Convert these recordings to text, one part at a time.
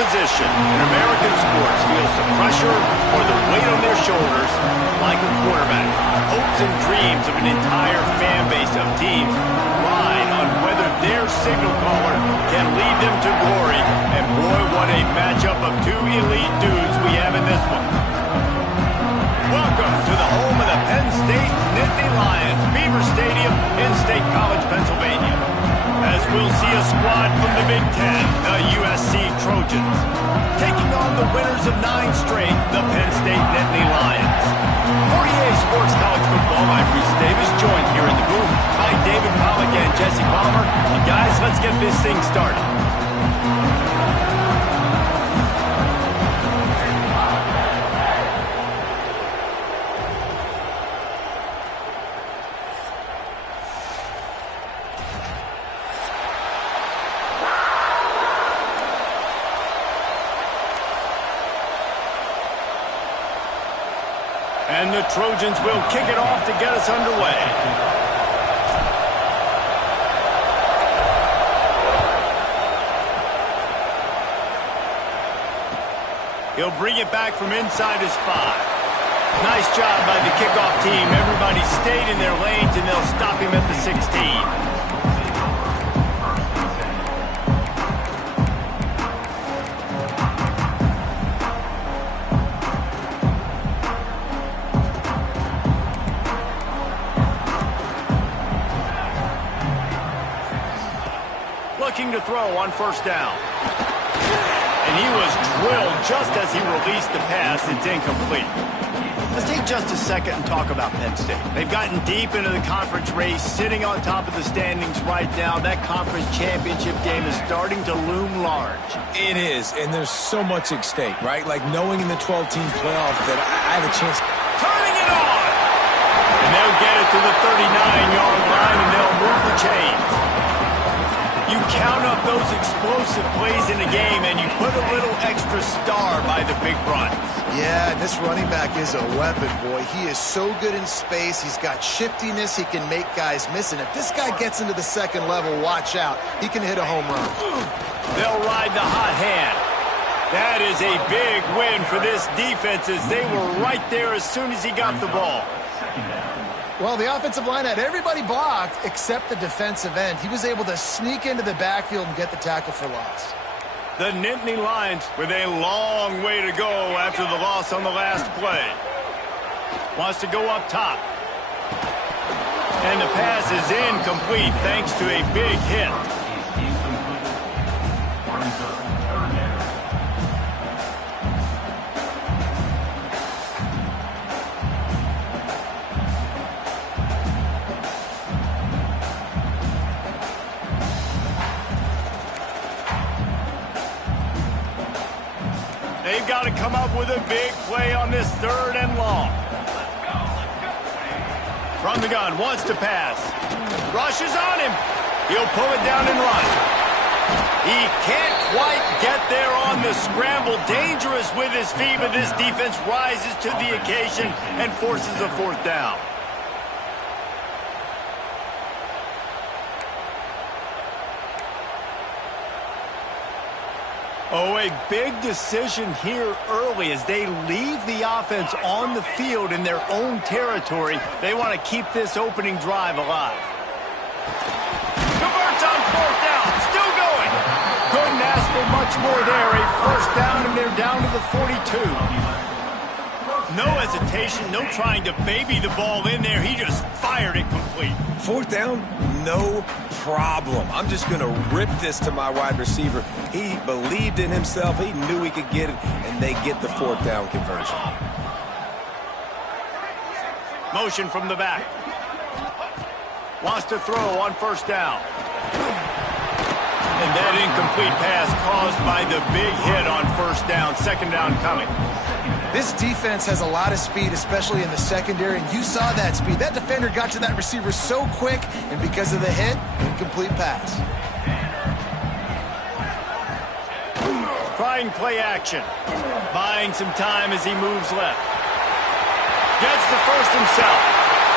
position in American sports feels the pressure or the weight on their shoulders like a quarterback. Hopes and dreams of an entire fan base of teams ride on whether their signal caller can lead them to glory. And boy, what a matchup of two elite dudes we have in this one. Welcome to the home of the Penn State Nittany Lions, Beaver Stadium in State College, Pennsylvania. As we'll see a squad from the Big Ten, the USC Trojans, taking on the winners of 9 straight, the Penn State Nittany Lions. 48 Sports College Football, I'm Reese Davis, joined here in the booth by David Pollack and Jesse Palmer. And guys, let's get this thing started. And the Trojans will kick it off to get us underway. He'll bring it back from inside his 5. Nice job by the kickoff team. Everybody stayed in their lanes, and they'll stop him at the 16. Looking to throw on first down. And he was drilled just as he released the pass. It's incomplete. Let's take just a second and talk about Penn State. They've gotten deep into the conference race, sitting on top of the standings right now. That conference championship game is starting to loom large. It is, and there's so much at stake, right? Like knowing in the 12-team playoff that I have a chance. Turning it on! And they'll get it to the 39-yard line, and they'll move the chains. You count up those explosive plays in the game, and you put a little extra star by the big runs. Yeah, this running back is a weapon, boy. He is so good in space. He's got shiftiness. He can make guys miss. And if this guy gets into the second level, watch out. He can hit a home run. They'll ride the hot hand. That is a big win for this defense, as they were right there as soon as he got the ball. Well, the offensive line had everybody blocked except the defensive end. He was able to sneak into the backfield and get the tackle for loss. The Nittany Lions with a long way to go after the loss on the last play. Wants to go up top. And the pass is incomplete thanks to a big hit. They've got to come up with a big play on this 3rd and long. From the gun, wants to pass. Rushes on him. He'll pull it down and run. He can't quite get there on the scramble. Dangerous with his feet, but this defense rises to the occasion and forces a 4th down. Oh, a big decision here early as they leave the offense on the field in their own territory. They want to keep this opening drive alive. Converts on 4th down. Still going. Couldn't ask for much more there. A 1st down, and they're down to the 42. No hesitation, no trying to baby the ball in there. He just fired it complete. 4th down, no problem. I'm just going to rip this to my wide receiver. He believed in himself. He knew he could get it, and they get the 4th down conversion. Motion from the back. Wants to throw on 1st down. And that incomplete pass caused by the big hit on 1st down. 2nd down coming. This defense has a lot of speed, especially in the secondary, and you saw that speed. That defender got to that receiver so quick, and because of the hit, incomplete pass. Trying play action. Buying some time as he moves left. Gets the first himself.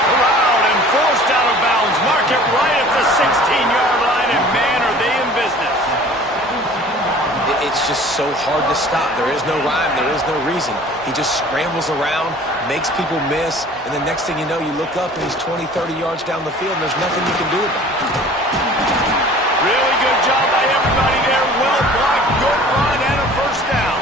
Corralled and forced out of bounds. Mark it right at the 16-yard line, and man, are they in business. It it's just so hard to stop. There is no rhyme. There is no reason. He just scrambles around, makes people miss, and the next thing you know, you look up and he's 20, 30 yards down the field, and there's nothing you can do about it. Really good job by everybody there. Well blocked, good run, and a first down.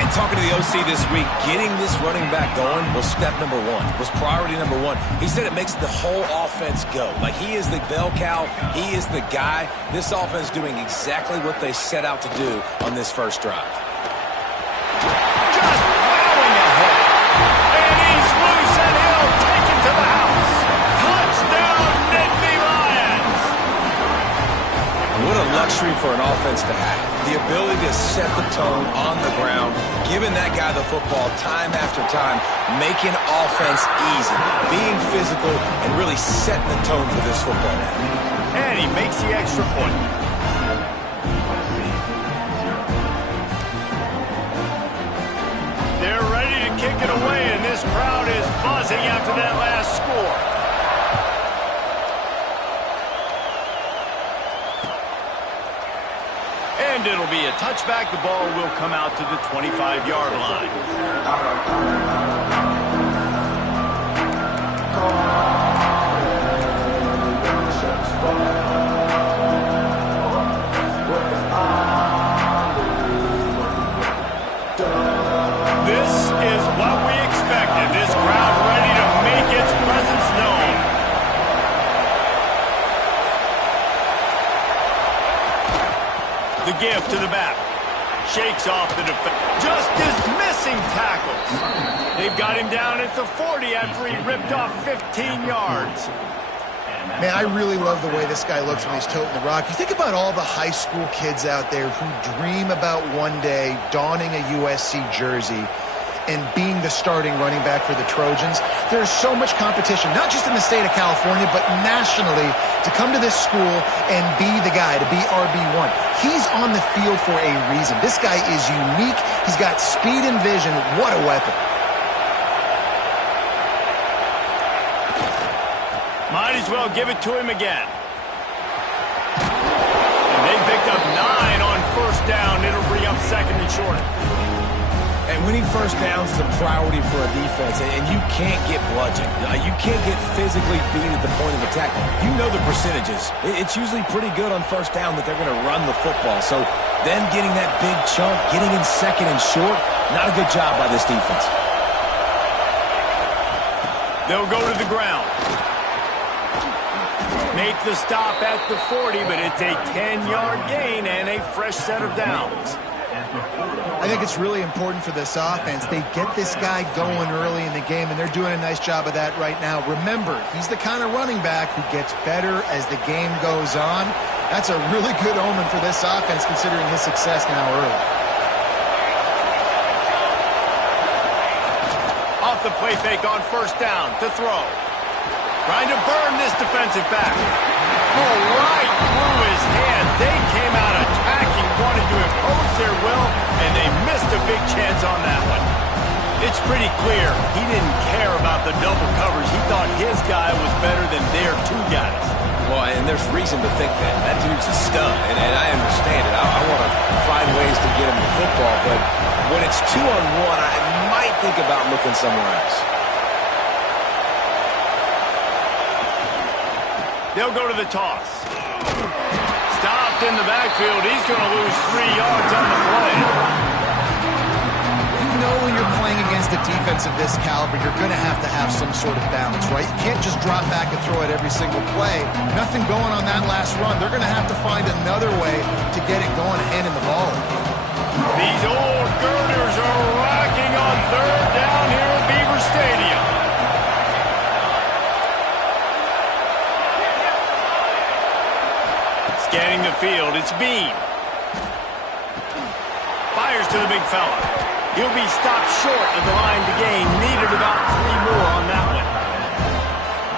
And talking to the OC this week, getting this running back going was step number one, was priority number one. He said it makes the whole offense go. Like, he is the bell cow. He is the guy. This offense doing exactly what they set out to do on this first drive. Just plowing ahead. And he's loose, and he'll take it to the house. Touchdown, Nittany Lions. What a luxury for an offense to have. The ability to set the tone on the ground, giving that guy the football time after time, making offense easy, being physical, and really setting the tone for this football game. And he makes the extra point. They're ready to kick it away, and this crowd is buzzing after that last score. And it'll be a touchback. The ball will come out to the 25-yard line. This is what we expected. This crowd ready to make its presence known. The give to the back. Shakes off the defense. Just dismissing tackles. They've got him down at the 40 after he ripped off 15 yards. Man, I really love the way this guy looks when he's toting the rock. You think about all the high school kids out there who dream about one day donning a USC jersey and being the starting running back for the Trojans. There's so much competition, not just in the state of California, but nationally, to come to this school and be the guy, to be RB1. He's on the field for a reason. This guy is unique. He's got speed and vision. What a weapon. Might as well give it to him again. And they picked up 9 on first down. It'll bring up second and short. And winning first downs is a priority for a defense, and you can't get bludgeoned. You can't get physically beat at the point of attack. You know the percentages. It's usually pretty good on first down that they're going to run the football. So them getting that big chunk, getting in second and short, not a good job by this defense. They'll go to the ground. Make the stop at the 40, but it's a 10-yard gain and a fresh set of downs. I think it's really important for this offense. They get this guy going early in the game, and they're doing a nice job of that right now. Remember, he's the kind of running back who gets better as the game goes on. That's a really good omen for this offense, considering his success now early. Off the play fake on first down to throw. Trying to burn this defensive back. Oh, right through his hands. They came out attacking, wanted to impose their will, and they missed a big chance on that one. It's pretty clear he didn't care about the double coverage. He thought his guy was better than their two guys. Well, and there's reason to think that. That dude's a stud, and I understand it. I want to find ways to get him the football, but when it's 2-on-1, I might think about looking somewhere else. They'll go to the toss. Stopped in the backfield. He's going to lose 3 yards on the play. You know when you're playing against a defense of this caliber, you're going to have some sort of balance, right? You can't just drop back and throw it every single play. Nothing going on that last run. They're going to have to find another way to get it going and handing the ball. These old girders are rocking on third down here at Beaver Stadium. Scanning the field, it's Bean. Fires to the big fella. He'll be stopped short of the line to gain. Needed about 3 more on that one.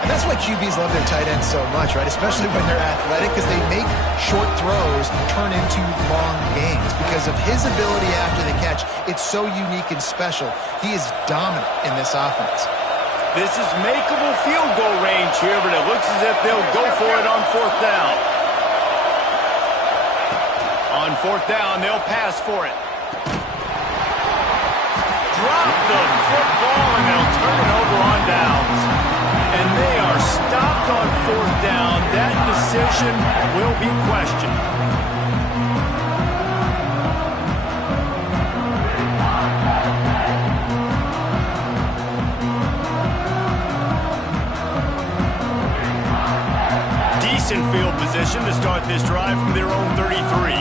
And that's why QBs love their tight ends so much, right? Especially when they're athletic, because they make short throws turn into long gains. Because of his ability after the catch, it's so unique and special. He is dominant in this offense. This is makeable field goal range here, but it looks as if they'll go for it on fourth down. On fourth down, they'll pass for it. Drop the football, and they'll turn it over on downs. And they are stopped on fourth down. That decision will be questioned. Decent field position to start this drive from their own 33.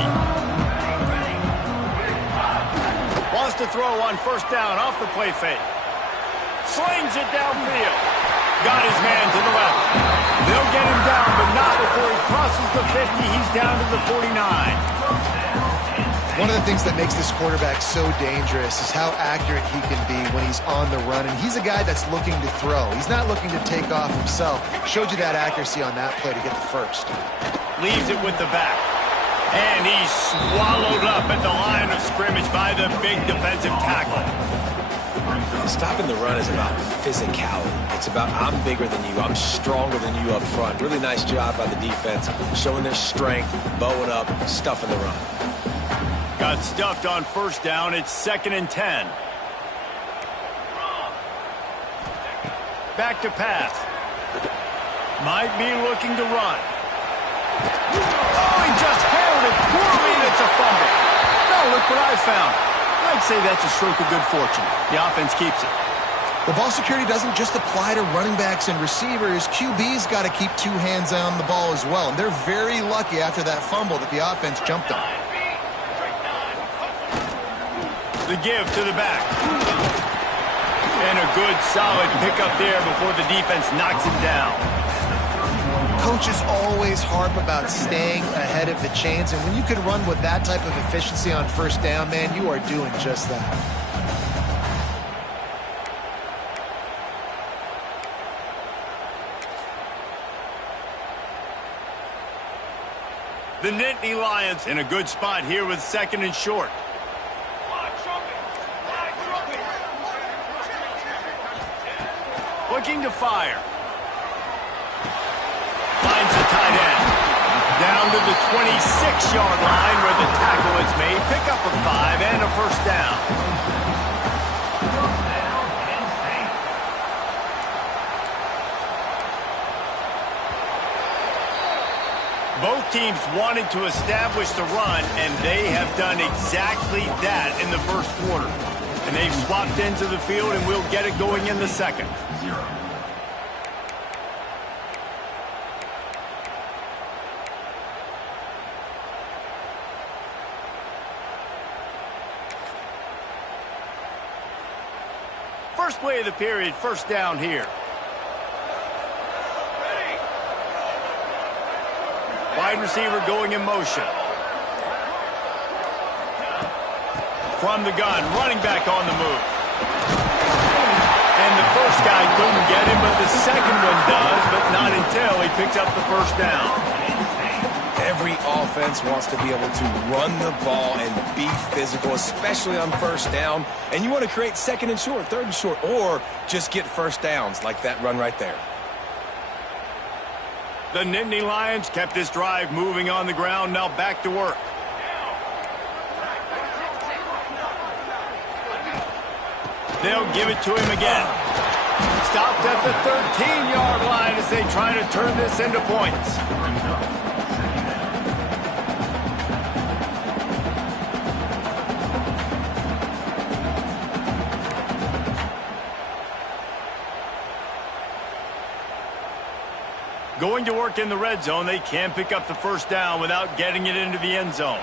Wants to throw on first down off the play fake. Slings it downfield. Got his man to the left. They'll get him down, but not before he crosses the 50. He's down to the 49. One of the things that makes this quarterback so dangerous is how accurate he can be when he's on the run. And he's a guy that's looking to throw. He's not looking to take off himself. Showed you that accuracy on that play to get the first. Leaves it with the back. And he's swallowed up at the line of scrimmage by the big defensive tackle. Stopping the run is about physicality. It's about I'm bigger than you. I'm stronger than you up front. Really nice job by the defense, showing their strength, bowing up, stuffing the run. Got stuffed on first down. It's 2nd and 10. Back to pass. Might be looking to run. Oh, he just handled it poorly, and it's a fumble. Now look what I found. I'd say that's a stroke of good fortune. The offense keeps it. The ball security doesn't just apply to running backs and receivers. QB's got to keep two hands on the ball as well. And they're very lucky after that fumble that the offense jumped on. The give to the back. And a good, solid pickup there before the defense knocks him down. Coaches always harp about staying ahead of the chains, and when you can run with that type of efficiency on first down, man, you are doing just that. The Nittany Lions in a good spot here with 2nd and short. Looking to fire. Finds the tight end. Down to the 26-yard line where the tackle is made. Pick up a 5 and a first down. Both teams wanted to establish the run, and they have done exactly that in the first quarter. And they've swapped into the field, and we'll get it going in the second. First play of the period, first down here. Wide receiver going in motion. From the gun, running back on the move. And the first guy couldn't get him, but the second one does, but not until he picks up the first down. Every offense wants to be able to run the ball and be physical, especially on first down. And you want to create 2nd and short, 3rd and short, or just get first downs like that run right there. The Nittany Lions kept this drive moving on the ground, now back to work. They'll give it to him again. Stopped at the 13-yard line as they try to turn this into points. Going to work in the red zone, they can't pick up the first down without getting it into the end zone.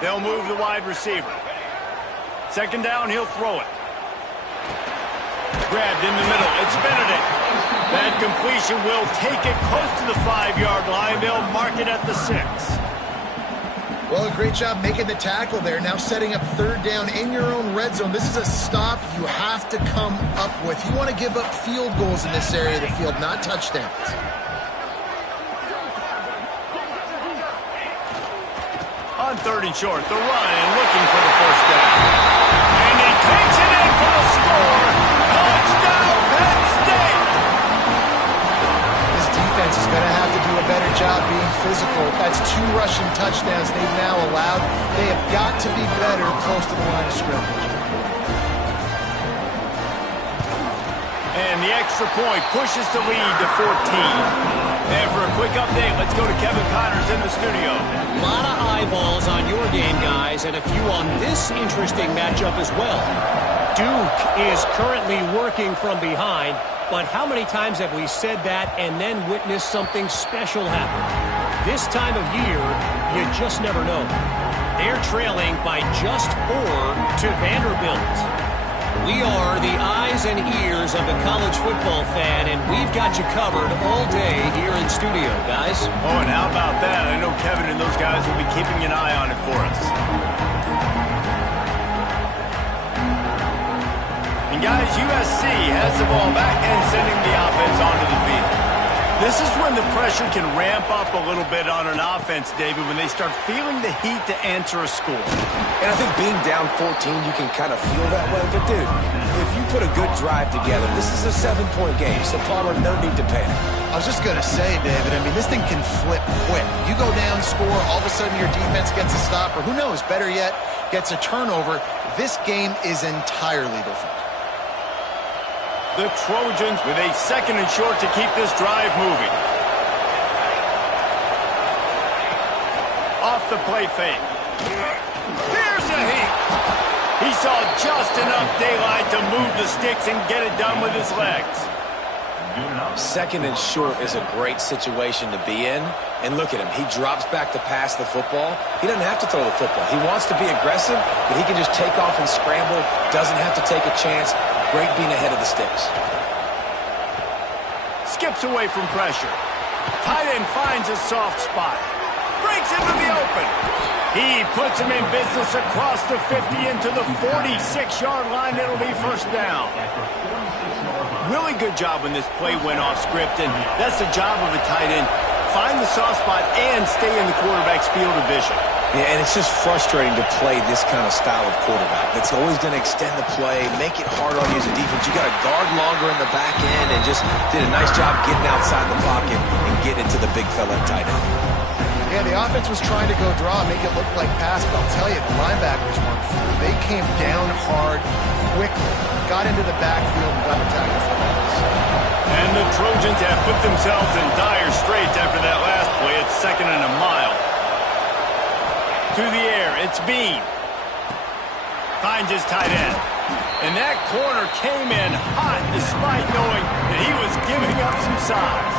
They'll move the wide receiver. 2nd down, he'll throw it. Grabbed in the middle, it's Benedict. That completion will take it close to the 5-yard line. They'll mark it at the 6. Well, a great job making the tackle there. Now setting up 3rd down in your own red zone. This is a stop you have to come up with. You want to give up field goals in this area of the field, not touchdowns. On 3rd and short, the run and looking for the first down. And he takes it in for the score. Touchdown, Penn State! This defense is going to have to do a better job being physical. That's 2 rush rushing touchdowns they've now allowed, they have got to be better close to the line of scrimmage. And the extra point pushes the lead to 14. And for a quick update, let's go to Kevin Connors in the studio. A lot of eyeballs on your game, guys, and a few on this interesting matchup as well. Duke is currently working from behind, but how many times have we said that and then witnessed something special happen? This time of year, you just never know. They're trailing by just 4 to Vanderbilt. We are the eyes and ears of the college football fan, and we've got you covered all day here in studio, guys. Oh, and how about that? I know Kevin and those guys will be keeping an eye on it for us. And guys, USC has the ball back and sending the offense onto the field. This is when the pressure can ramp up a little bit on an offense, David, when they start feeling the heat to answer a score. And I think being down 14, you can kind of feel that way. But, dude, if you put a good drive together, this is a 7-point game, so Palmer, no need to panic. I was just going to say, David, I mean, this thing can flip quick. You go down, score, all of a sudden your defense gets a stop, or who knows, better yet, gets a turnover. This game is entirely different. The Trojans with a 2nd and short to keep this drive moving. Off the play fake. Here's a heat. He saw just enough daylight to move the sticks and get it done with his legs. 2nd and short is a great situation to be in. And look at him. He drops back to pass the football. He doesn't have to throw the football. He wants to be aggressive, but he can just take off and scramble. Doesn't have to take a chance. Great being ahead of the sticks. Skips away from pressure. Tight end finds a soft spot. Breaks into the open. He puts him in business across the 50 into the 46-yard line. It'll be first down. Really good job when this play went off script, and that's the job of a tight end. Find the soft spot and stay in the quarterback's field of vision. Yeah, and it's just frustrating to play this kind of style of quarterback. That's always going to extend the play, make it hard on you as a defense. You got to guard longer in the back end, and just did a nice job getting outside the pocket and getting into the big fella tight end. Yeah, the offense was trying to go draw, make it look like pass, but I'll tell you, the linebackers weren't fooled. They came down hard, quickly, got into the backfield, and got to tackle footballs. And the Trojans have put themselves in dire straits after that last play. It's 2nd and a mile. To the air, it's Bean. Finds his tight end. And that corner came in hot despite knowing that he was giving up some size.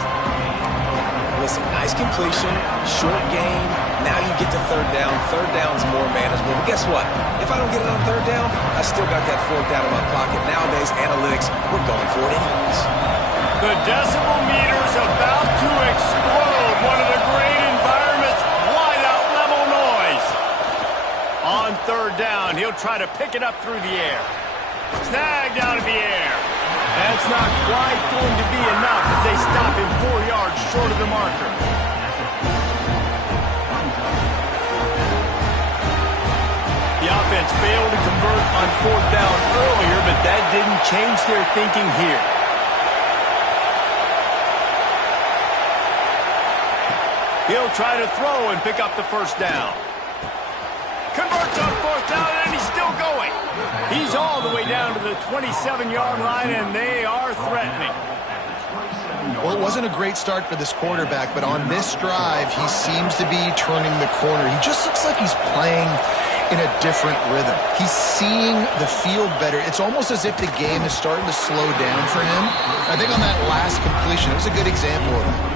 Listen, nice completion, short gain. Now you get to 3rd down. 3rd down's more manageable. But guess what? If I don't get it on 3rd down, I still got that 4th down in my pocket. Nowadays, analytics, we're going for it anyways. The decibel meter's about to explode. One of the great environments, wide out level noise. On 3rd down, he'll try to pick it up through the air. Snagged out of the air. That's not quite going to be enough as they stop him 4 yards short of the marker. The offense failed to convert on 4th down earlier, but that didn't change their thinking here. He'll try to throw and pick up the first down. Converts on 4th down, and he's still going. He's all the way down to the 27-yard line, and they are threatening. Well, it wasn't a great start for this quarterback, but on this drive, he seems to be turning the corner. He just looks like he's playing in a different rhythm. He's seeing the field better. It's almost as if the game is starting to slow down for him. I think on that last completion, it was a good example of that.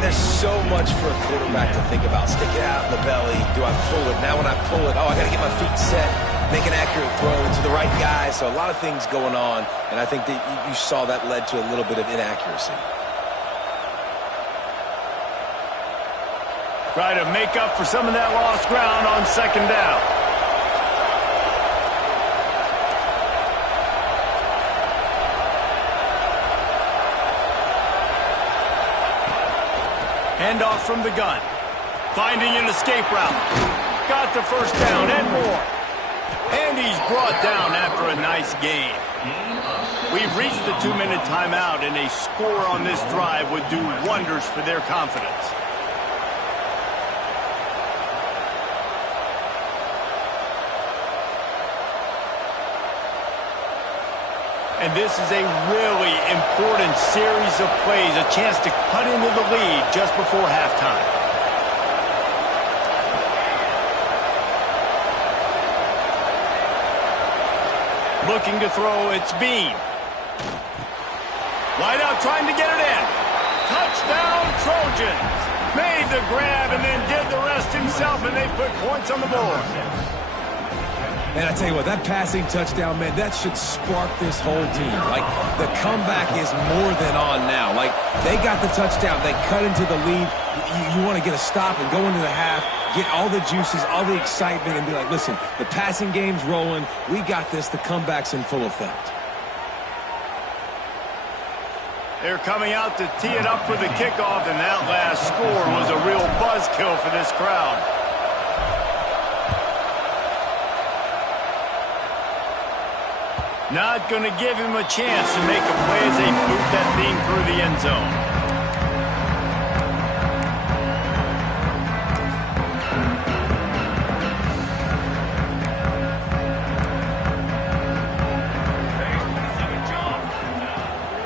There's so much for a quarterback to think about. Stick it out in the belly. Do I pull it? Now when I pull it, I got to get my feet set, make an accurate throw to the right guy. So a lot of things going on, and I think that you saw that led to a little bit of inaccuracy. Try to make up for some of that lost ground on 2nd down. Handoff from the gun. Finding an escape route. Got the first down and more. And he's brought down after a nice gain. We've reached the 2-minute timeout, and a score on this drive would do wonders for their confidence. And this is a really important series of plays, a chance to cut into the lead just before halftime. Looking to throw, it's Bean. Wide out trying to get it in. Touchdown Trojans. Made the grab and then did the rest himself, and they put points on the board. And I tell you what, that passing touchdown, man, that should spark this whole team. Like, the comeback is more than on now. Like, they got the touchdown. They cut into the lead. You want to get a stop and go into the half, get all the juices, all the excitement, and be like, listen, the passing game's rolling. We got this. The comeback's in full effect. They're coming out to tee it up for the kickoff, and that last score was a real buzzkill for this crowd. Not going to give him a chance to make a play as they boot that thing through the end zone.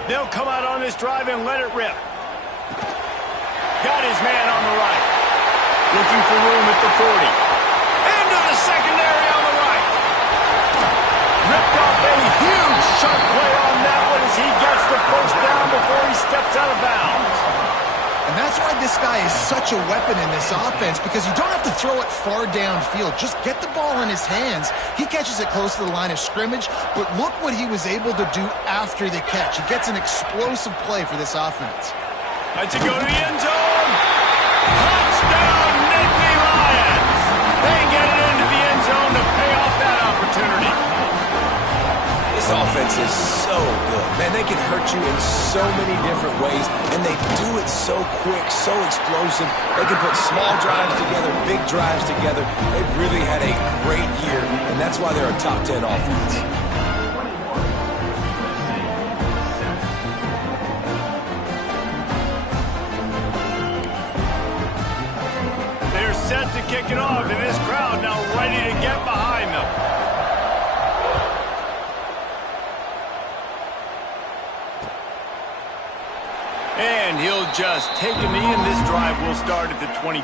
They'll come out on this drive and let it rip. Got his man on the right. Looking for room at the 40. Into the secondary on the right. Ripped off a huge sharp play on that one as he gets the first down before he steps out of bounds. And that's why this guy is such a weapon in this offense, because you don't have to throw it far downfield. Just get the ball in his hands. He catches it close to the line of scrimmage, but look what he was able to do after the catch. He gets an explosive play for this offense. Let's go to the end zone. Touchdown, Nittany Lions. They get it into the end zone to pay off that opportunity. This offense is so good. Man, they can hurt you in so many different ways, and they do it so quick, so explosive. They can put small drives together, big drives together. They've really had a great year, and that's why they're a top 10 offense. They're set to kick it off, and this crowd now ready to get behind them. And he'll just take a knee, and this drive will start at the 25.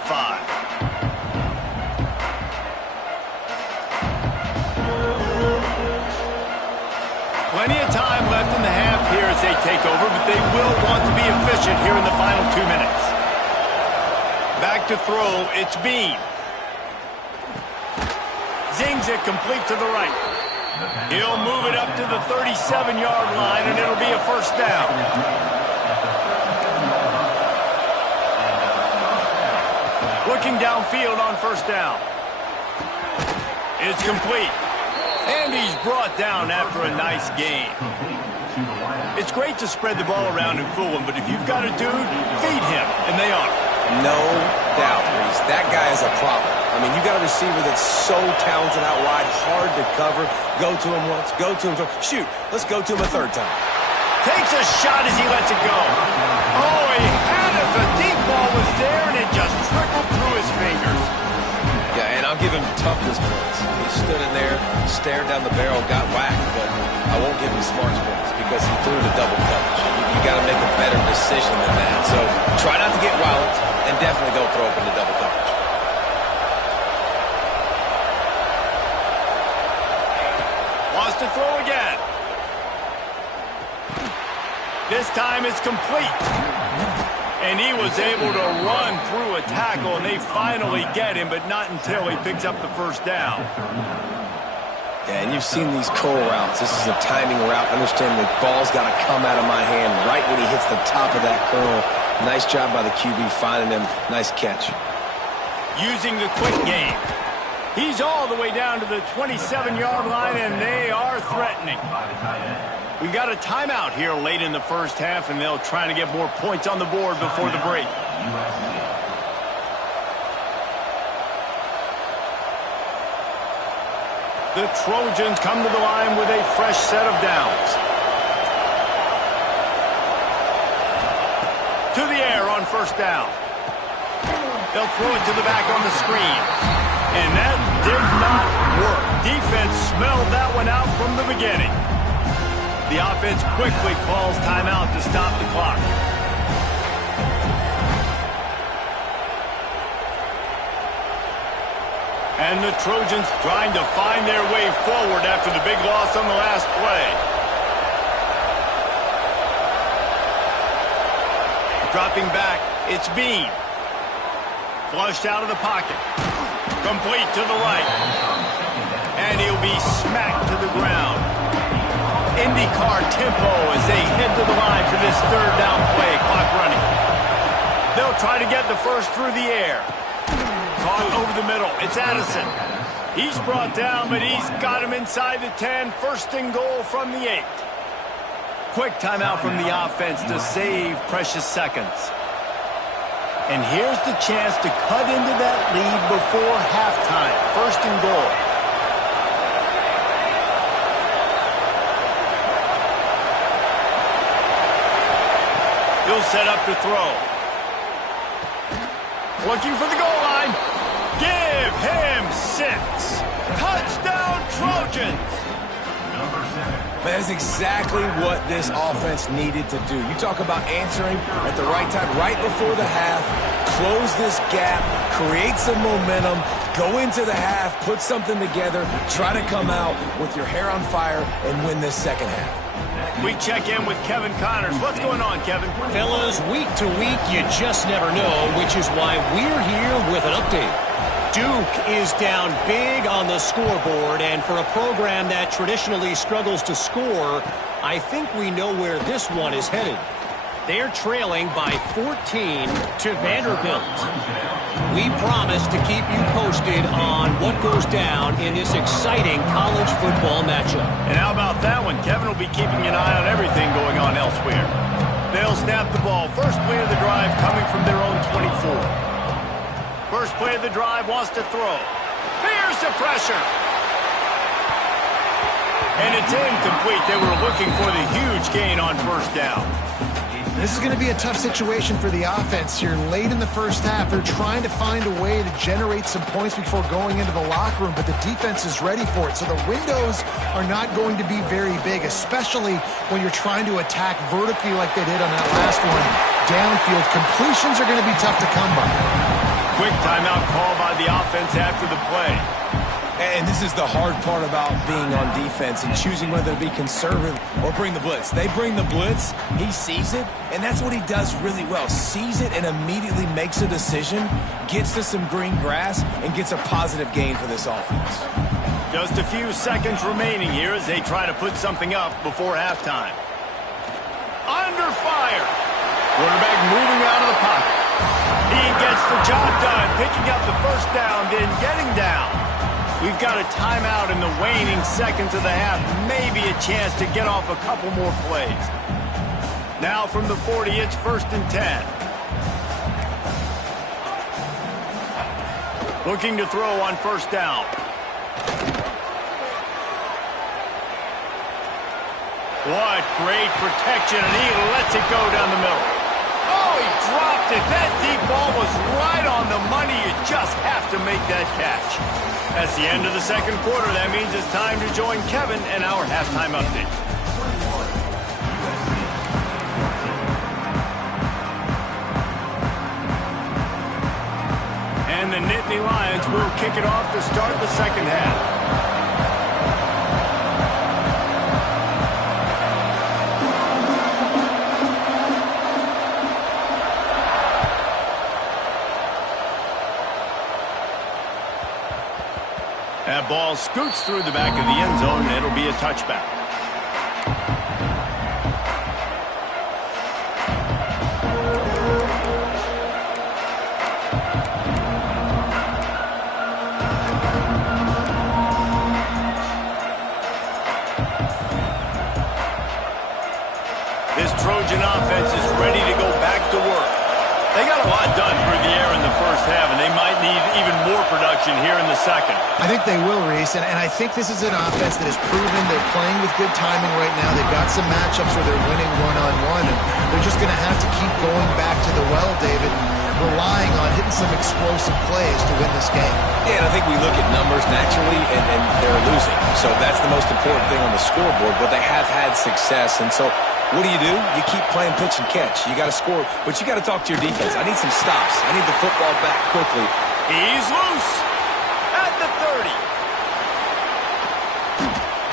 Plenty of time left in the half here as they take over, but they will want to be efficient here in the final 2 minutes. Back to throw, it's Bean. Zings it complete to the right. He'll move it up to the 37-yard line, and it'll be a first down. Looking downfield on first down. It's complete. And he's brought down after a nice gain. It's great to spread the ball around and fool him, but if you've got a dude, feed him, and they are. No doubt, Reese. That guy is a problem. I mean, you got a receiver that's so talented out wide, hard to cover. Go to him once, go to him twice. Shoot, let's go to him a third time. Takes a shot as he lets it go. Oh, he had it. The deep ball was there, and it just trickled through his fingers. Yeah, and I'll give him toughness points. He stood in there, stared down the barrel, got whacked, but I won't give him smarts points because he threw the double coverage. You got to make a better decision than that. So try not to get wild, and definitely don't throw up into double coverage. Wants to throw again. This time it's complete. And he was able to run through a tackle, and they finally get him, but not until he picks up the first down. Yeah, and you've seen these curl routes. This is a timing route. Understand the ball's got to come out of my hand right when he hits the top of that curl. Nice job by the QB finding him. Nice catch. Using the quick game. He's all the way down to the 27-yard line, and they are threatening. We got a timeout here late in the first half, and they'll try to get more points on the board before the break. The Trojans come to the line with a fresh set of downs. To the air on first down. They'll throw it to the back on the screen. And that did not work. Defense smelled that one out from the beginning. The offense quickly calls timeout to stop the clock. And the Trojans trying to find their way forward after the big loss on the last play. Dropping back, it's Bean. Flushed out of the pocket. Complete to the right. And he'll be smacked to the ground. IndyCar tempo as they head to the line for this third down play. Clock running. They'll try to get the first through the air. Caught over the middle. It's Addison. He's brought down, but he's got him inside the 10. First and goal from the 8. Quick timeout from the offense to save precious seconds. And here's the chance to cut into that lead before halftime. First and goal. He'll set up to throw. Looking for the goal line. Give him 6. Touchdown, Trojans. That is exactly what this offense needed to do. You talk about answering at the right time, right before the half, close this gap, create some momentum, go into the half, put something together, try to come out with your hair on fire and win this second half. We check in with Kevin Connors. What's going on, Kevin? Fellas, week to week, you just never know, which is why we're here with an update. Duke is down big on the scoreboard, and for a program that traditionally struggles to score, I think we know where this one is headed. They're trailing by 14 to Vanderbilt. We promise to keep you posted on what goes down in this exciting college football matchup. And how about that one? Kevin will be keeping an eye on everything going on elsewhere. They'll snap the ball. First play of the drive coming from their own 24. First play of the drive, wants to throw. Here's the pressure. And it's incomplete. They were looking for the huge gain on first down. This is going to be a tough situation for the offense here. Late in the first half, they're trying to find a way to generate some points before going into the locker room, but the defense is ready for it. So the windows are not going to be very big, especially when you're trying to attack vertically like they did on that last one. Downfield completions are going to be tough to come by. Quick timeout call by the offense after the play. And this is the hard part about being on defense and choosing whether to be conservative or bring the blitz. They bring the blitz, he sees it, and that's what he does really well. Sees it and immediately makes a decision, gets to some green grass, and gets a positive gain for this offense. Just a few seconds remaining here as they try to put something up before halftime. Under fire. Quarterback moving out of the pocket. He gets the job done, picking up the first down, then getting down. We've got a timeout in the waning seconds of the half. Maybe a chance to get off a couple more plays. Now from the 40, it's 1st and 10. Looking to throw on first down. What great protection, and he lets it go down the middle. Oh, he dropped it. That deep ball was right on the money. You just have to make that catch. That's the end of the second quarter. That means it's time to join Kevin and our halftime update. And the Nittany Lions will kick it off to start the second half. That ball scoots through the back of the end zone, and it'll be a touchback. This Trojan offense is ready to go back to work. They got a lot done through the air in the first half, and they might need even more production here in the second. I think they will, Reese, and I think this is an offense that has proven they're playing with good timing right now. They've got some matchups where they're winning one-on-one, and they're just going to have to keep going back to the well, David. relying on hitting some explosive plays to win this game. Yeah, and I think we look at numbers naturally, and they're losing. So that's the most important thing on the scoreboard, but they have had success. And so what do? You keep playing pitch and catch. You got to score, but you got to talk to your defense. I need some stops. I need the football back quickly. He's loose at the 30.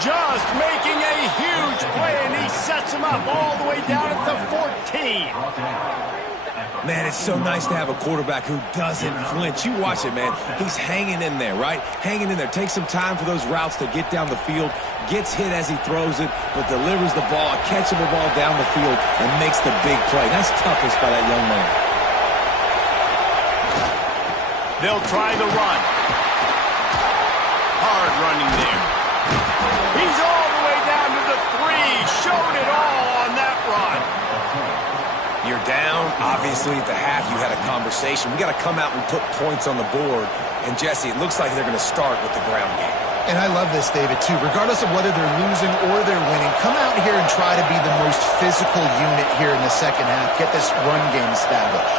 Just making a huge play, and he sets him up all the way down at the 14. Man, it's so nice to have a quarterback who doesn't flinch. You watch it, man. He's hanging in there, right? Hanging in there. Takes some time for those routes to get down the field. Gets hit as he throws it, but delivers the ball, a catchable ball down the field, and makes the big play. That's toughness by that young man. They'll try the run. Hard running there. He's all the way down to the 3. Showed it all on that run. You're down. Obviously, at the half, you had a conversation. We got to come out and put points on the board. And, Jesse, it looks like they're going to start with the ground game. And I love this, David, too. Regardless of whether they're losing or they're winning, come out here and try to be the most physical unit here in the second half. Get this run game established.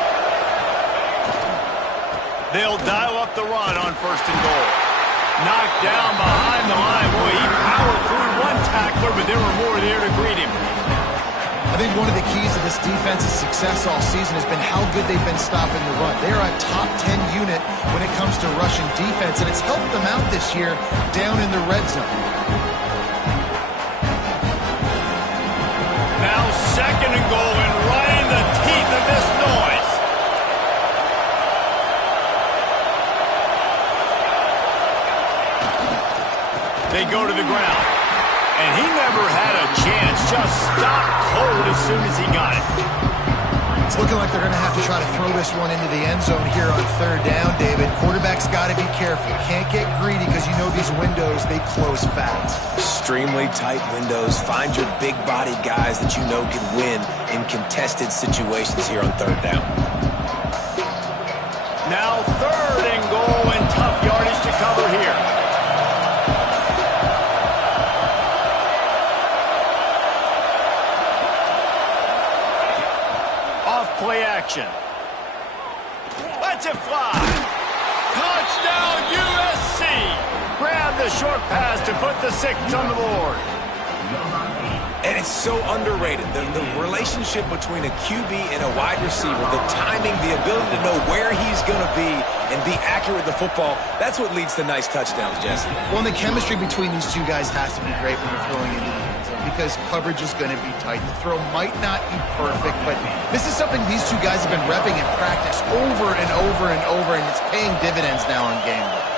They'll dial up the run on 1st and goal. Knocked down behind the line. Boy, he powered through one tackler, but there were more there to greet him. I think one of the keys to this defense's success all season has been how good they've been stopping the run. They are a top 10 unit when it comes to rushing defense, and it's helped them out this year down in the red zone. Now 2nd and goal, and right in the teeth of this noise. They go to the ground. And he never had a chance, just stopped cold as soon as he got it. It's looking like they're going to have to try to throw this one into the end zone here on 3rd down, David. Quarterback's got to be careful. Can't get greedy because you know these windows, they close fast. Extremely tight windows. Find your big-bodied guys that you know can win in contested situations here on 3rd down. Now 3rd and goal, and tough yardage to cover here. Play action. Lets it fly. Touchdown USC. Grab the short pass to put the 6 on the board. And it's so underrated. The relationship between a QB and a wide receiver, the timing, the ability to know where he's going to be and be accurate with the football, that's what leads to nice touchdowns, Jesse. Well, and the chemistry between these two guys has to be great when they're throwing into the end zone because coverage is going to be tight. The throw might not be perfect, but this is something these two guys have been repping in practice over and over and over, and it's paying dividends now on game day.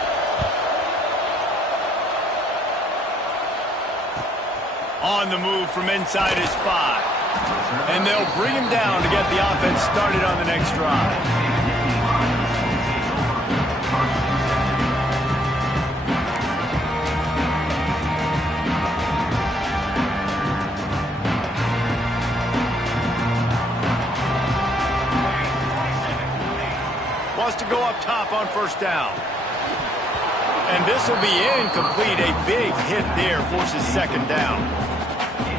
On the move from inside his 5. And they'll bring him down to get the offense started on the next drive. Wants to go up top on 1st down. And this will be incomplete. A big hit there forces 2nd down.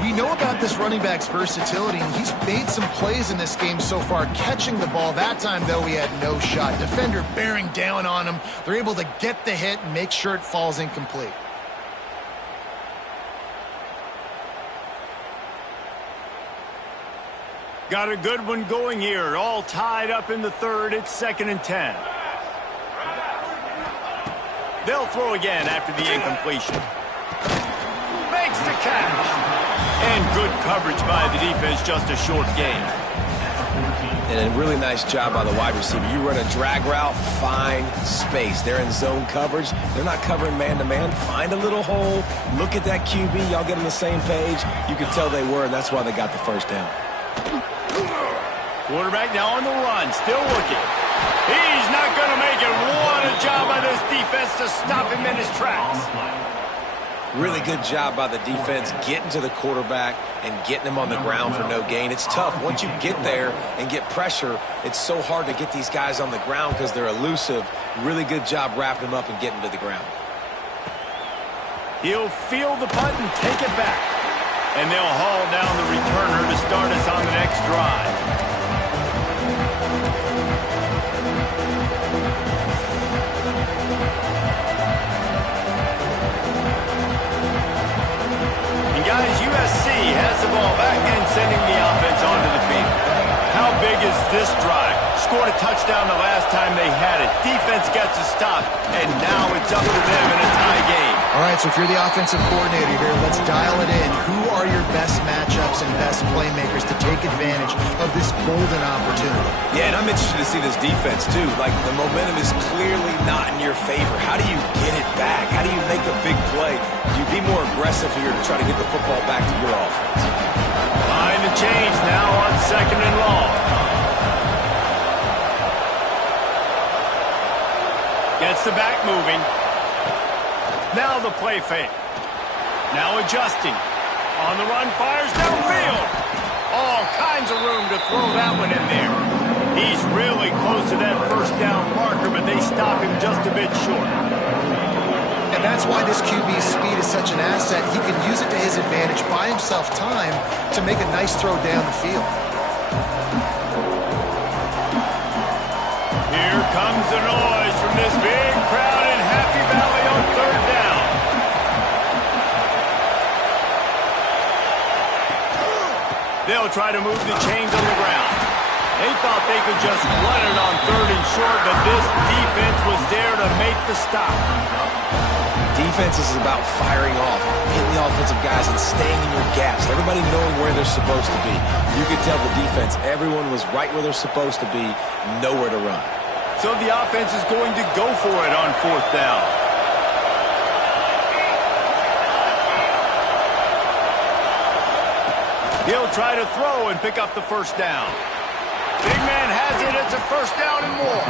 We know about this running back's versatility, and he's made some plays in this game so far, catching the ball. That time, though, he had no shot. Defender bearing down on him. They're able to get the hit and make sure it falls incomplete. Got a good one going here. All tied up in the 3rd. It's 2nd and 10. They'll throw again after the incompletion. Makes the catch. And good coverage by the defense, just a short gain. And a really nice job by the wide receiver. You run a drag route, find space. They're in zone coverage. They're not covering man-to-man. Find a little hole. Look at that QB. Y'all get on the same page. You can tell they were, and that's why they got the 1st down. Quarterback now on the run, still looking. He's not going to make it. What a job by this defense to stop him in his tracks. Really good job by the defense getting to the quarterback and getting him on the ground for no gain. It's tough. Once you get there and get pressure, it's so hard to get these guys on the ground because they're elusive. Really good job wrapping them up and getting to the ground. He'll feel the punt and take it back. And they'll haul down the returner to start us on the next drive. this drive. Scored a touchdown the last time they had it. Defense gets a stop, and now it's up to them in a tie game. All right, so if you're the offensive coordinator here, let's dial it in. Who are your best matchups and best playmakers to take advantage of this golden opportunity? Yeah, and I'm interested to see this defense, too. Like, the momentum is clearly not in your favor. How do you get it back? How do you make a big play? Do you be more aggressive here to try to get the football back to your offense? Behind the chains now on 2nd and long. Gets the back moving. Now the play fake. Now adjusting. On the run, fires downfield. All kinds of room to throw that one in there. He's really close to that first down marker, but they stop him just a bit short. And that's why this QB's speed is such an asset. He can use it to his advantage, buy himself time to make a nice throw down the field. Here comes the noise from this big crowd in Happy Valley on 3rd down. They'll try to move the chains on the ground. They thought they could just run it on 3rd and short, but this defense was there to make the stop. Defense is about firing off, hitting the offensive guys, and staying in your gaps. Everybody knowing where they're supposed to be. You could tell the defense, everyone was right where they're supposed to be, nowhere to run. So the offense is going to go for it on 4th down. He'll try to throw and pick up the first down. Big man has it. It's a first down and more.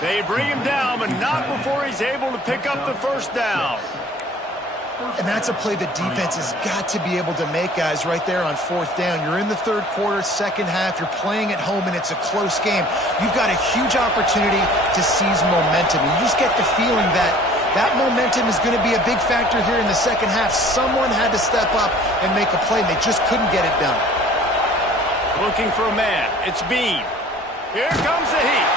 They bring him down, but not before he's able to pick up the first down. And that's a play the defense has got to be able to make, guys, right there on 4th down. You're in the 3rd quarter, 2nd half. You're playing at home, and it's a close game. You've got a huge opportunity to seize momentum. You just get the feeling that that momentum is going to be a big factor here in the 2nd half. Someone had to step up and make a play, and they just couldn't get it done. Looking for a man. It's Bean. Here comes the heat.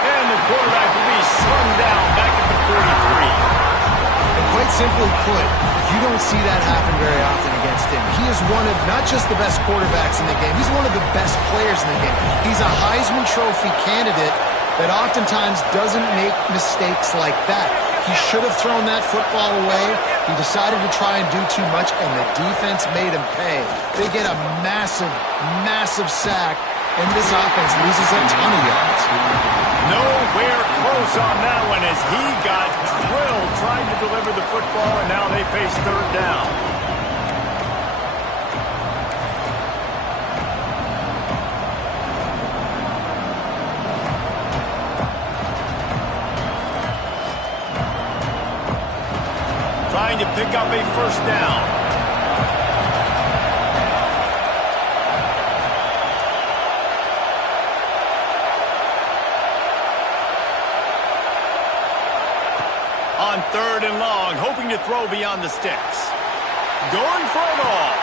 And the quarterback will be slung down back at the 43. And quite simply put, you don't see that happen very often against him. He is one of not just the best quarterbacks in the game, he's one of the best players in the game. He's a Heisman Trophy candidate that oftentimes doesn't make mistakes like that. He should have thrown that football away. He decided to try and do too much, and the defense made him pay. They get a massive, massive sack, and this offense loses a ton of yards. Nowhere close on that one as he got thrilled trying to deliver the football, and now they face 3rd down. Trying to pick up a first down. On 3rd and long, hoping to throw beyond the sticks. Going for it all.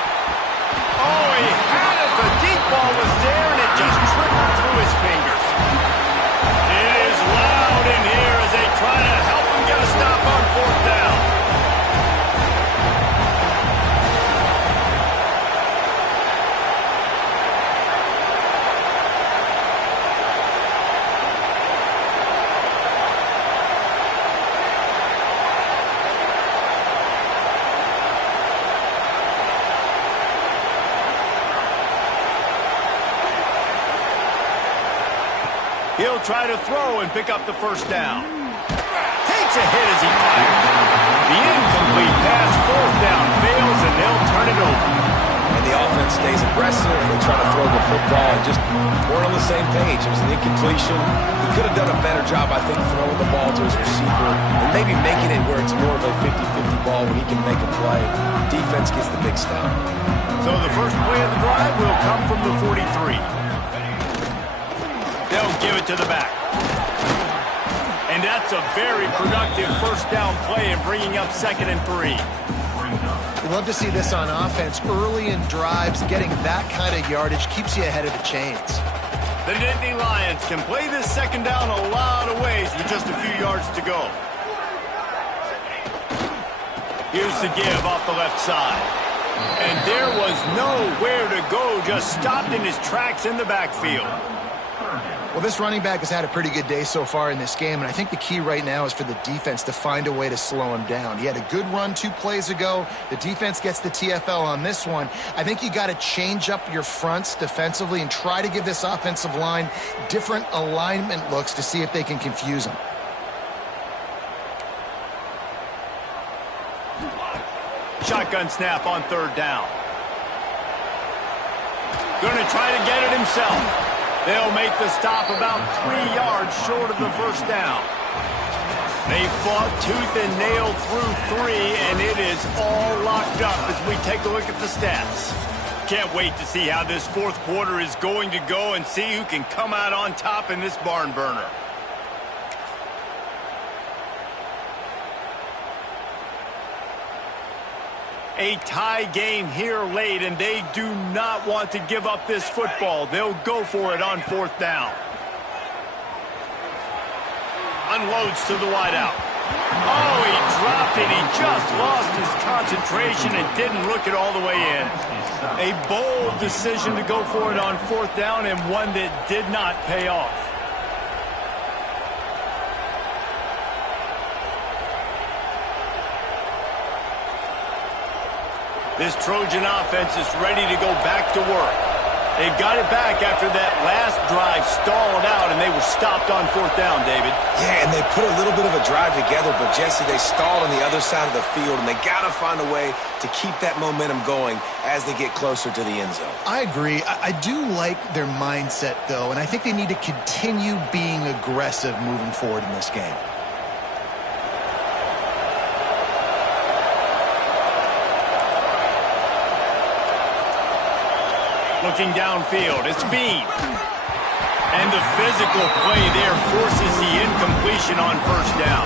Oh, he had it. The deep ball was there, and it just trickled through his fingers. It is loud in here as they try to help him get a stop on 4th down. He'll try to throw and pick up the first down. Takes a hit as he fired. The incomplete pass, 4th down, fails, and they'll turn it over. And the offense stays aggressive. They try to throw the football and just weren't on the same page. It was an incompletion. He could have done a better job, I think, throwing the ball to his receiver and maybe making it where it's more of a 50-50 ball where he can make a play. Defense gets the big stop. So the first play of the drive will come from the 43. They'll give it to the back. And that's a very productive first down play and bringing up 2nd and 3. We love to see this on offense. Early in drives, getting that kind of yardage keeps you ahead of the chains. The Nittany Lions can play this 2nd down a lot of ways with just a few yards to go. Here's the give off the left side. And there was nowhere to go, just stopped in his tracks in the backfield. Well, this running back has had a pretty good day so far in this game, and I think the key right now is for the defense to find a way to slow him down. He had a good run 2 plays ago. The defense gets the TFL on this one. I think you got to change up your fronts defensively and try to give this offensive line different alignment looks to see if they can confuse him. Shotgun snap on 3rd down. Going to try to get it himself. They'll make the stop about 3 yards short of the 1st down. They fought tooth and nail through 3, and it is all locked up as we take a look at the stats. Can't wait to see how this 4th quarter is going to go and see who can come out on top in this barn burner. A tie game here late, and they do not want to give up this football. They'll go for it on 4th down. Unloads to the wideout. Oh, he dropped it. He just lost his concentration and didn't look it all the way in. A bold decision to go for it on 4th down, and one that did not pay off. This Trojan offense is ready to go back to work. They've got it back after that last drive stalled out, and they were stopped on 4th down, David. Yeah, and they put a little bit of a drive together, but, Jesse, they stalled on the other side of the field, and they got to find a way to keep that momentum going as they get closer to the end zone. I agree. I do like their mindset, though, and I think they need to continue being aggressive moving forward in this game. Looking downfield, it's Bean. And the physical play there forces the incompletion on 1st down.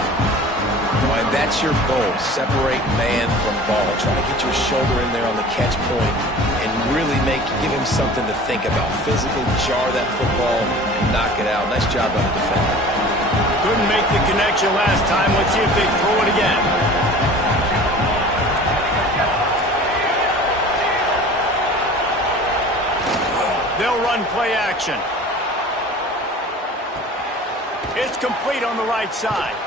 And that's your goal. Separate man from ball. Try to get your shoulder in there on the catch point and really give him something to think about. Physically jar that football and knock it out. Nice job by the defender. Couldn't make the connection last time. Let's see if they throw it again. They'll run play action. It's complete on the right side.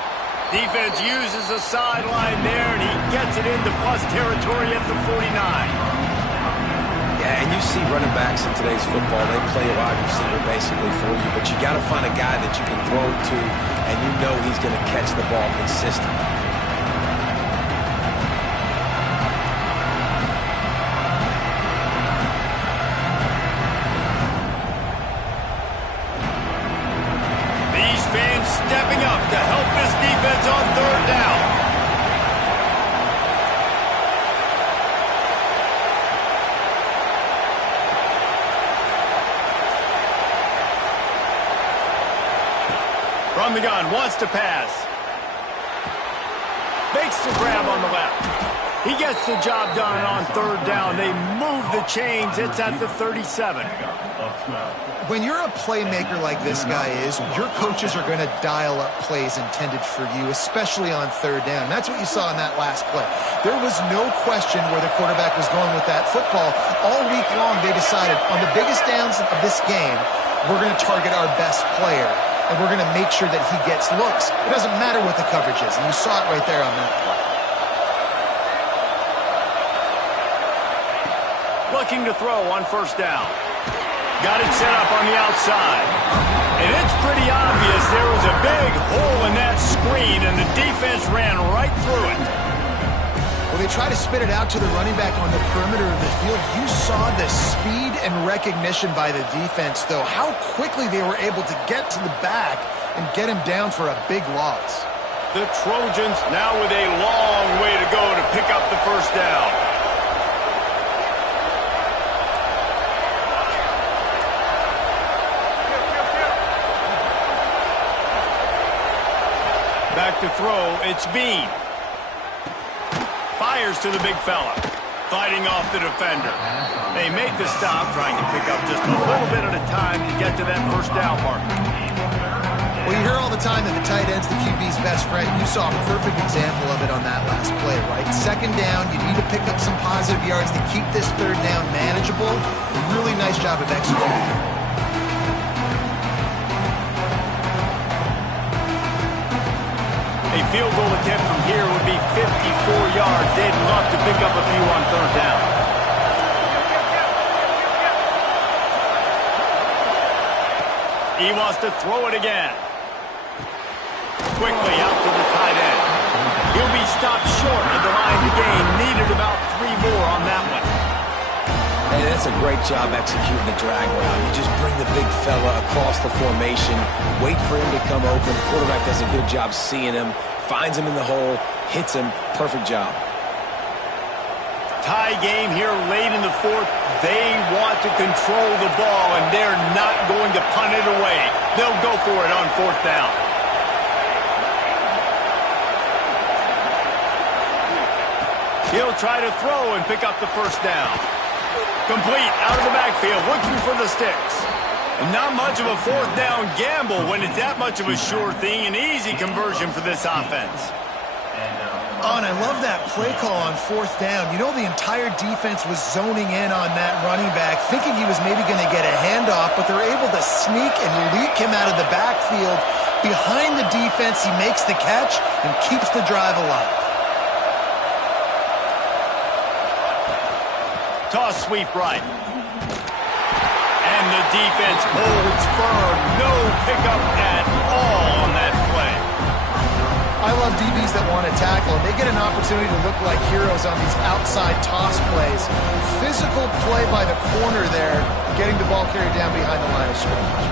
Defense uses a sideline there, and he gets it into plus territory at the 49. Yeah, and you see running backs in today's football, they play a wide receiver basically for you, but you got to find a guy that you can throw it to, and you know he's going to catch the ball consistently. Stepping up to help this defense on 3rd down. From the gun, wants to pass. Makes the grab on the left. He gets the job done on 3rd down. They move the chains. It's at the 37. When you're a playmaker like this guy is, your coaches are going to dial up plays intended for you, especially on 3rd down. That's what you saw in that last play. There was no question where the quarterback was going with that football. All week long, they decided on the biggest downs of this game, we're going to target our best player, and we're going to make sure that he gets looks. It doesn't matter what the coverage is, and you saw it right there on that play. Looking to throw on 1st down. Got it set up on the outside. And it's pretty obvious there was a big hole in that screen, and the defense ran right through it. Well, they try to spit it out to the running back on the perimeter of the field. You saw the speed and recognition by the defense, though. How quickly they were able to get to the back and get him down for a big loss. The Trojans now with a long way to go to pick up the 1st down. Back to throw, it's Bean. Fires to the big fella. Fighting off the defender. They make the stop, trying to pick up just a little bit at a time to get to that 1st down marker. Well, you hear all the time that the tight end's the QB's best friend. You saw a perfect example of it on that last play, right? 2nd down, you need to pick up some positive yards to keep this 3rd down manageable. Really nice job of executing. A field goal attempt from here would be 54 yards. They'd love to pick up a few on third down. He wants to throw it again. Quickly out to the tight end. He'll be stopped short of the line to gain. Needed about 3 more on that one. Hey, that's a great job executing the drag route. You just bring the big fella across the formation, wait for him to come open. Quarterback does a good job seeing him, finds him in the hole, hits him. Perfect job. Tie game here late in the fourth. They want to control the ball, and they're not going to punt it away. They'll go for it on fourth down. He'll try to throw and pick up the first down. Complete out of the backfield, looking for the sticks. Not much of a fourth down gamble when it's that much of a sure thing. An easy conversion for this offense. Oh, and I love that play call on fourth down. You know, the entire defense was zoning in on that running back, thinking he was maybe going to get a handoff, but they're able to sneak and leak him out of the backfield. Behind the defense, he makes the catch and keeps the drive alive. Toss sweep right. And the defense holds firm. No pickup at all on that play. I love DBs that want to tackle, and they get an opportunity to look like heroes on these outside toss plays. Physical play by the corner there, getting the ball carried down behind the line of scrimmage.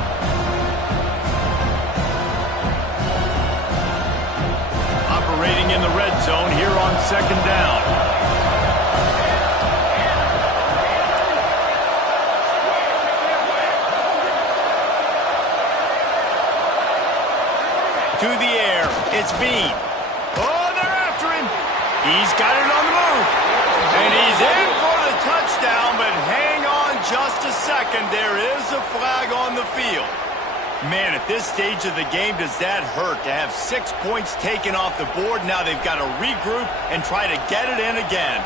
Operating in the red zone here on second down. To the air, it's Bean. Oh, they're after him. He's got it on the move. And he's in for the touchdown, but hang on just a second. There is a flag on the field. Man, at this stage of the game, does that hurt to have 6 points taken off the board? Now they've got to regroup and try to get it in again.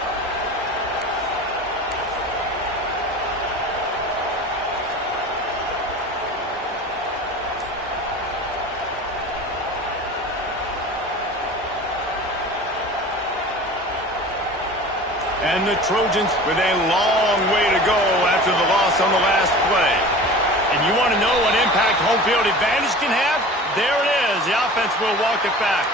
And the Trojans with a long way to go after the loss on the last play. And you want to know what impact home field advantage can have? There it is. The offense will walk it back.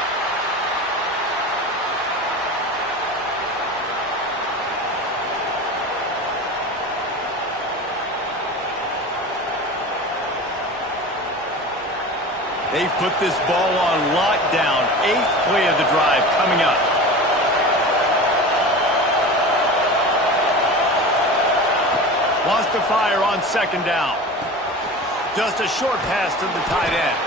They've put this ball on lockdown. 8th play of the drive coming up. Wants to fire on second down. Just a short pass to the tight end.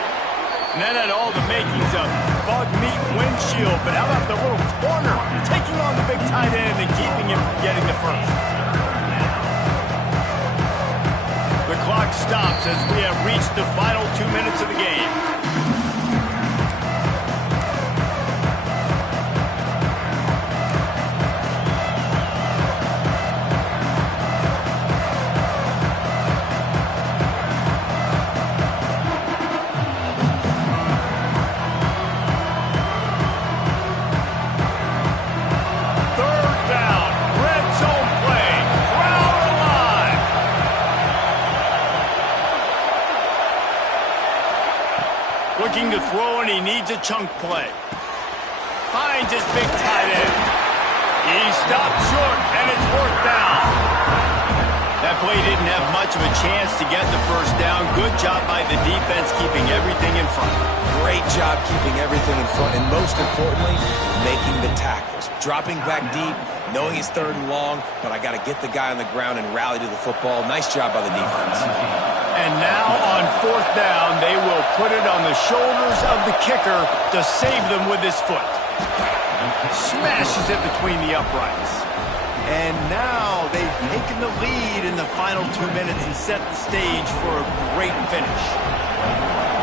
And that had all the makings of bug meat windshield. But how about the little corner taking on the big tight end and keeping him from getting the first? The clock stops as we have reached the final 2 minutes of the game. Looking to throw, and he needs a chunk play. Finds his big tight end. He stopped short, and it's fourth down. That play didn't have much of a chance to get the first down. Good job by the defense keeping everything in front. Great job keeping everything in front, and most importantly, making the tackles. Dropping back deep, knowing it's third and long, but I got to get the guy on the ground and rally to the football. Nice job by the defense. And now on fourth down, they will put it on the shoulders of the kicker to save them with his foot. Smashes it between the uprights. And now they've taken the lead in the final 2 minutes and set the stage for a great finish.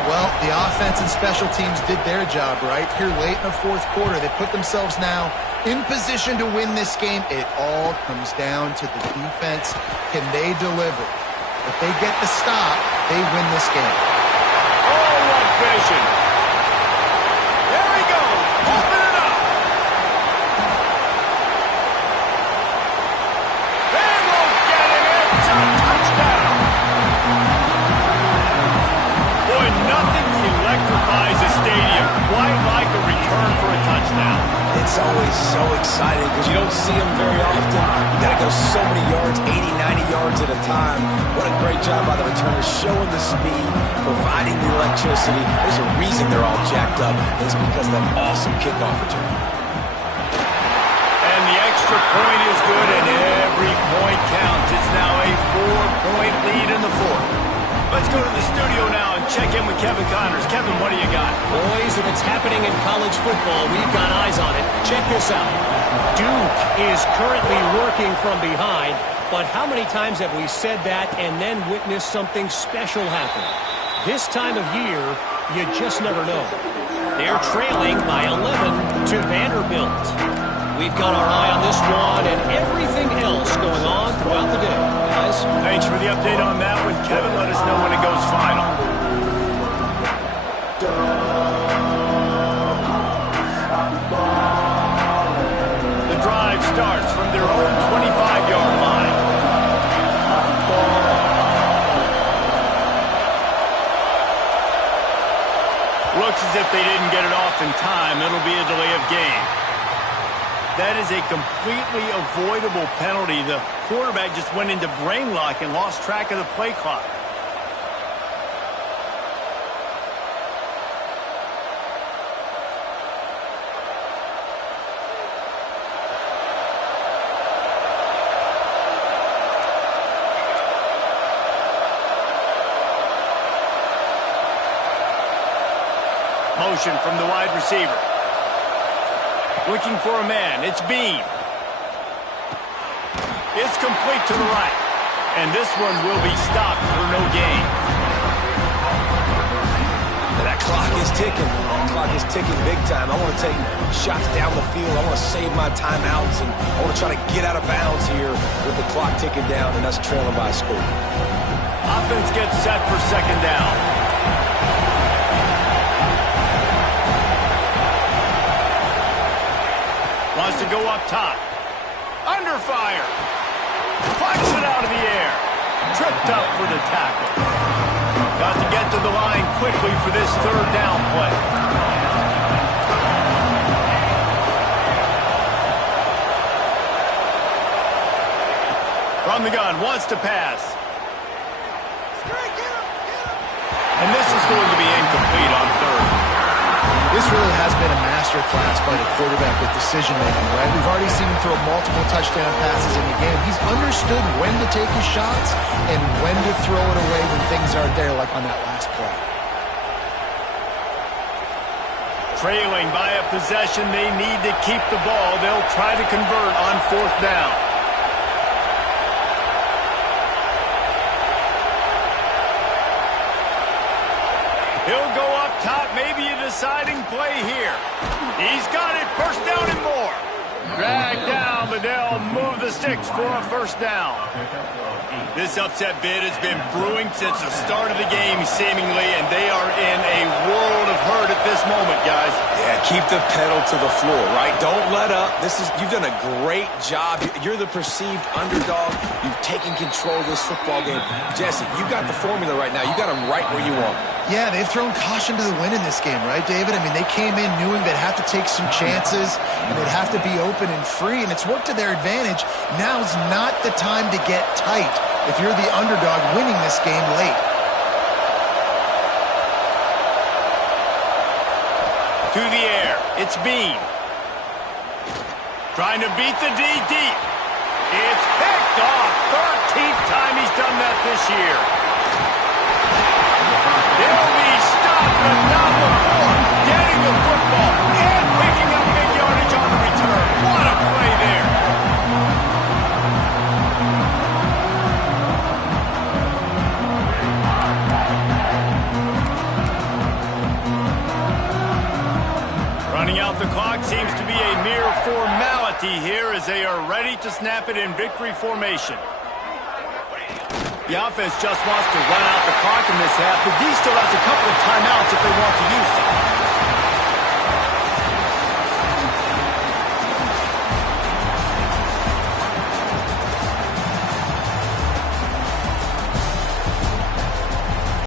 Well, the offense and special teams did their job, right? Here late in the fourth quarter, they put themselves now in position to win this game. It all comes down to the defense. Can they deliver? If they get the stop, they win this game. Oh, what vision. There he goes. electrifies the stadium. Quite like a return for a touchdown. It's always so exciting because you don't see them very often. You got to go so many yards, 80, 90 yards at a time. What a great job by the returners, showing the speed, providing the electricity. There's a reason they're all jacked up, and it's because of that awesome kickoff return. And the extra point is good, and every point counts. It's now a 4-point lead in the fourth. Let's go to the studio now and check in with Kevin Connors. Kevin, what do you got? Boys, if it's happening in college football, we've got eyes on it. Check this out. Duke is currently working from behind, but how many times have we said that and then witnessed something special happen? This time of year, you just never know. They're trailing by 11 to Vanderbilt. We've got our eye on this one and everything else going on throughout the day. Guys, thanks for the update on that one. Kevin, let us know when it goes final. The drive starts from their own 25-yard line. Looks as if they didn't get it off in time. It'll be a delay of game. That is a completely avoidable penalty. The quarterback just went into brain lock and lost track of the play clock. Motion from the wide receiver. Looking for a man. It's Bean. It's complete to the right. And this one will be stopped for no gain. And that clock is ticking. That clock is ticking big time. I want to take shots down the field. I want to save my timeouts. And I want to try to get out of bounds here with the clock ticking down and us trailing by a score. Offense gets set for second down. Wants to go up top. Under fire. Flies it out of the air. Tripped up for the tackle. Got to get to the line quickly for this third down play. From the gun, wants to pass. And this is going to be incomplete on third. This really has been a masterclass by the quarterback with decision-making, right? We've already seen him throw multiple touchdown passes in the game. He's understood when to take his shots and when to throw it away when things aren't there, like on that last play. Trailing by a possession, they need to keep the ball. They'll try to convert on fourth down. He'll go up top, maybe a deciding play here. He's got it, first down and more. Dragged down, but they'll move the sticks for a first down. This upset bid has been brewing since the start of the game, seemingly, and they are in a world of hurt at this moment, guys. Yeah, keep the pedal to the floor, right? Don't let up. You've done a great job. You're the perceived underdog. You've taken control of this football game. Jesse, you got the formula right now. You got them right where you want them. Yeah, they've thrown caution to the wind in this game, right, David? I mean, they came in knowing they'd have to take some chances, and they'd have to be open and free, and it's worked to their advantage. Now's not the time to get tight if you're the underdog winning this game late. To the air, it's Bean. Trying to beat the D deep. It's picked off. 13th time he's done that this year. They'll be stopped, but not before getting the football and picking up big yardage on the return. What a play there. Running out the clock seems to be a mere formality here as they are ready to snap it in victory formation. The offense just wants to run out the clock in this half. The D still has a couple of timeouts if they